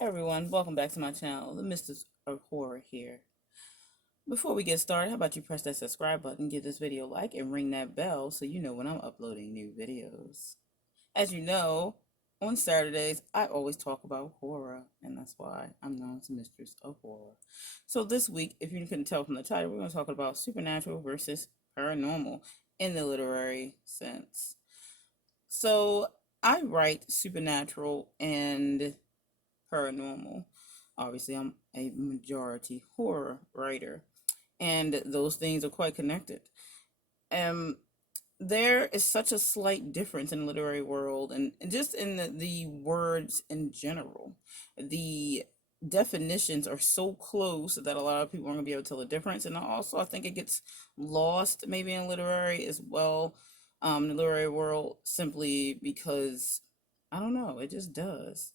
Everyone, welcome back to my channel, the Mistress of Horror here. Before we get started, how about you press that subscribe button, give this video a like, and ring that bell so you know when I'm uploading new videos. As you know, on Saturdays, I always talk about horror, and that's why I'm known as Mistress of Horror. So this week, if you couldn't tell from the title, we're going to talk about supernatural versus paranormal in the literary sense. So I write supernatural and paranormal. Obviously, I'm a majority horror writer, and those things are quite connected. Um, there is such a slight difference in the literary world and just in the words in general. The definitions are so close that a lot of people aren't going to be able to tell the difference. And also, I think it gets lost maybe in literary as well, the literary world, simply because I don't know, it just does.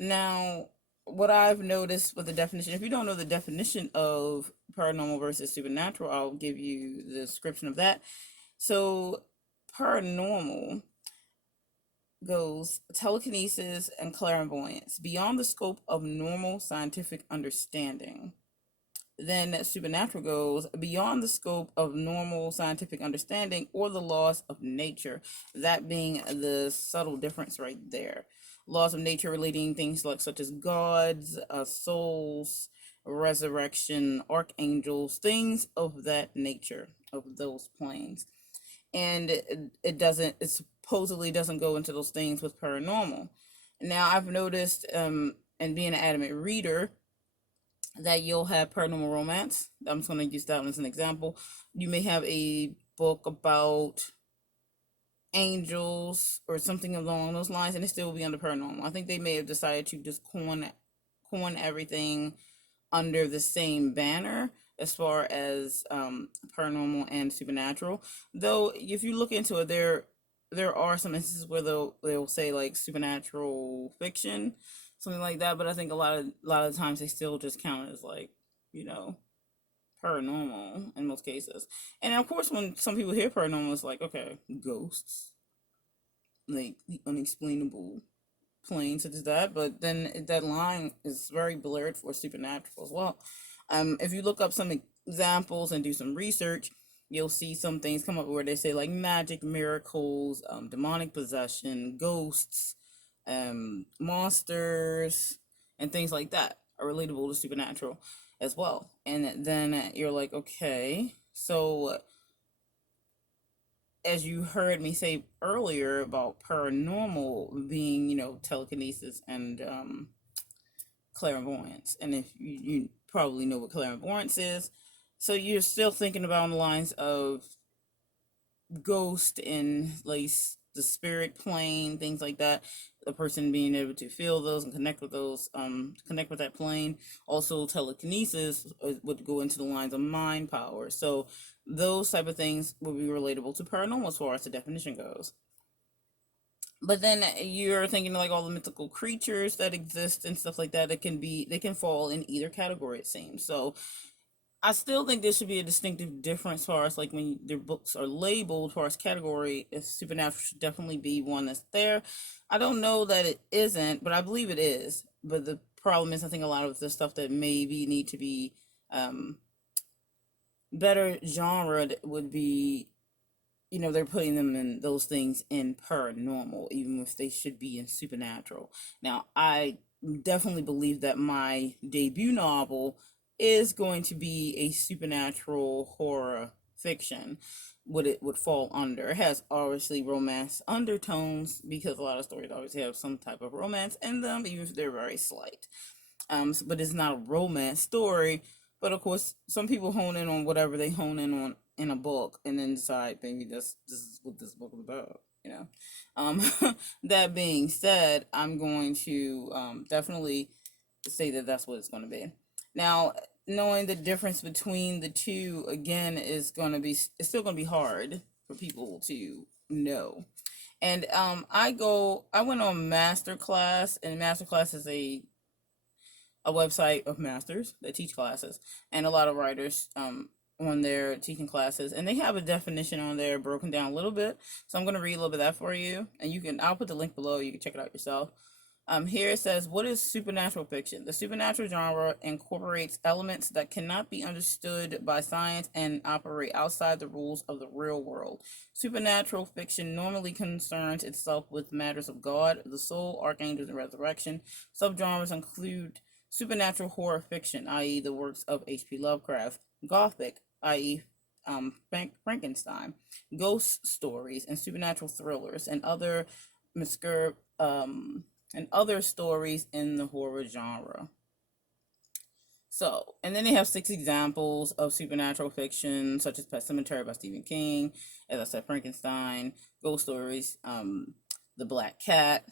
Now, what I've noticed with the definition, if you don't know the definition of paranormal versus supernatural, I'll give you the description of that. So, paranormal goes telekinesis and clairvoyance beyond the scope of normal scientific understanding. Then supernatural goes beyond the scope of normal scientific understanding or the laws of nature. That being the subtle difference right there. Laws of nature relating things like such as gods, souls, resurrection, archangels, things of that nature, of those planes. And it supposedly doesn't go into those things with paranormal. Now I've noticed, and being an adamant reader, that you'll have paranormal romance. I'm just going to use that one as an example. You may have a book about angels or something along those lines, and it still will be under paranormal. I think they may have decided to just coin everything under the same banner as far as paranormal and supernatural. Though, if you look into it, there are some instances where they'll say like supernatural fiction, something like that. But I think a lot of times they still just count it as like, you know, paranormal in most cases. And of course, when some people hear paranormal, it's like, okay, ghosts, like the unexplainable plane such as that. But then that line is very blurred for supernatural as well. If you look up some examples and do some research, you'll see some things come up where they say like magic, miracles, demonic possession, ghosts, monsters, and things like that are relatable to supernatural as well. And then you're like, okay, so as you heard me say earlier about paranormal being, telekinesis and clairvoyance. And if you probably know what clairvoyance is, so you're still thinking about on the lines of ghost and like the spirit plane, things like that. A person being able to feel those and connect with those, connect with that plane. Also, telekinesis would go into the lines of mind power. So those type of things would be relatable to paranormal as far as the definition goes. But then you're thinking like all the mythical creatures that exist and stuff like that. They can fall in either category, it seems. So I still think there should be a distinctive difference as far as like when their books are labeled as far as category. Supernatural should definitely be one that's there. I don't know that it isn't, but I believe it is. But the problem is, I think a lot of the stuff that maybe need to be um, better genre would be, they're putting them in those things in paranormal, even if they should be in supernatural. Now, I definitely believe that my debut novel is going to be a supernatural horror fiction. What it would fall under. It has obviously romance undertones because a lot of stories always have some type of romance in them, even if they're very slight. But it's not a romance story. But of course, some people hone in on whatever they hone in on in a book, and then decide maybe this is what this book is about. Um, that being said, I'm going to definitely say that that's what it's going to be. Now, knowing the difference between the two again is going to be it's still going to be hard for people to know. And I went on Masterclass, and Masterclass is a website of masters that teach classes, and a lot of writers on their teaching classes, and they have a definition on there broken down a little bit. So I'm going to read a little bit of that for you, and I'll put the link below. You can check it out yourself. Here it says, what is supernatural fiction? The supernatural genre incorporates elements that cannot be understood by science and operate outside the rules of the real world. Supernatural fiction normally concerns itself with matters of God, the soul, archangels, and resurrection. Subgenres include supernatural horror fiction, i.e., the works of H.P. Lovecraft, Gothic, i.e., Frankenstein, ghost stories, and supernatural thrillers, and other obscure and other stories in the horror genre. So, and then they have 6 examples of supernatural fiction, such as Pet Sematary by Stephen King, as I said, Frankenstein, ghost stories, The Black Cat,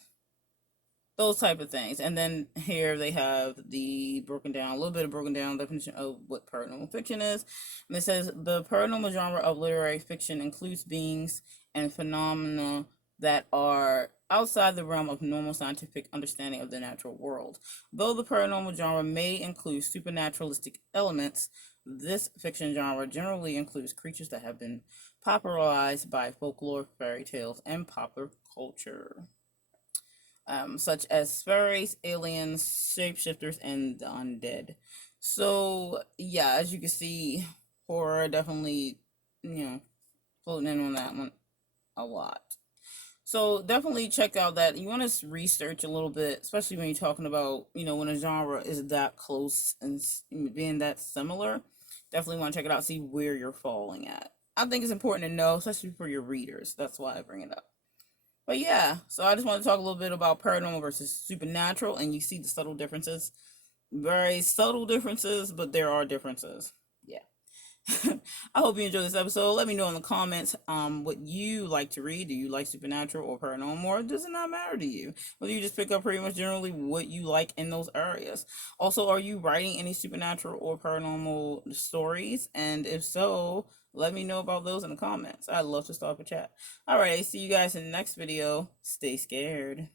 those type of things. And then here they have the broken down, a little bit of broken down definition of what paranormal fiction is. And it says the paranormal genre of literary fiction includes beings and phenomena that are outside the realm of normal scientific understanding of the natural world. Though the paranormal genre may include supernaturalistic elements, this fiction genre generally includes creatures that have been popularized by folklore, fairy tales, and popular culture. Such as fairies, aliens, shapeshifters, and the undead. So yeah, as you can see, horror definitely, floating in on that one a lot. So definitely check out that. You want to research a little bit, especially when you're talking about, when a genre is that close and being that similar. Definitely want to check it out, see where you're falling at. I think it's important to know, especially for your readers. That's why I bring it up. But yeah, so I just want to talk a little bit about paranormal versus supernatural, and you see the subtle differences. Very subtle differences, but there are differences. Yeah. I hope you enjoyed this episode. Let me know in the comments what you like to read. Do you like supernatural or paranormal, or does it not matter to you? Whether you just pick up pretty much generally what you like in those areas. Also, are you writing any supernatural or paranormal stories? And if so, let me know about those in the comments. I'd love to start up a chat. Alright, see you guys in the next video. Stay scared.